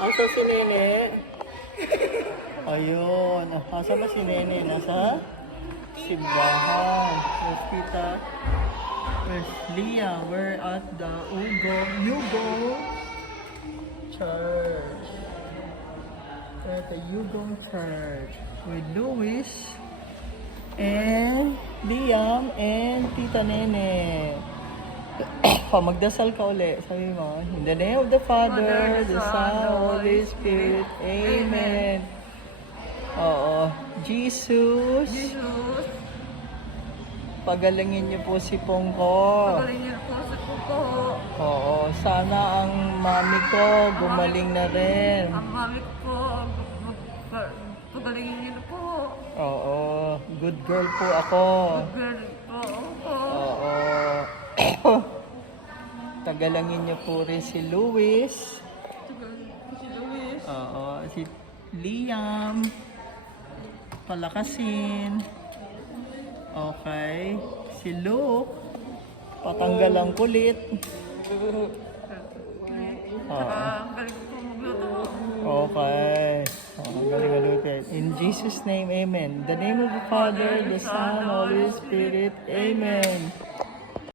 Asa si Nene? Ayun. Asa ba si Nene? Nasa simbahan. Where's Tita? Where's Leah? We're at the Yugo Church. We're at the Yugo Church with Luis and Liam and Tita Nene. Magdasal ka uli. Sabi mo, in the name of the Father, the Son, Holy Spirit. Amen. Oo. Jesus, pagalingin niyo po si Pongko. Galing niyo po sa po. Oo. Sana ang mami ko gumaling na rin. Ang mami ko po, pagalingin niyo po. Oo. Good girl po ako. Girl po. Oo. Tagalangin niyo po rin si Luis. Si Luis. Oo. Si Liam. Palakasin. Okay. Si Luke. Patanggal ang kulit. Saka galing po magluto. Okay. Ang galing ulitin. In Jesus' name, amen. In the name of the Father, the Son, Holy Spirit, amen.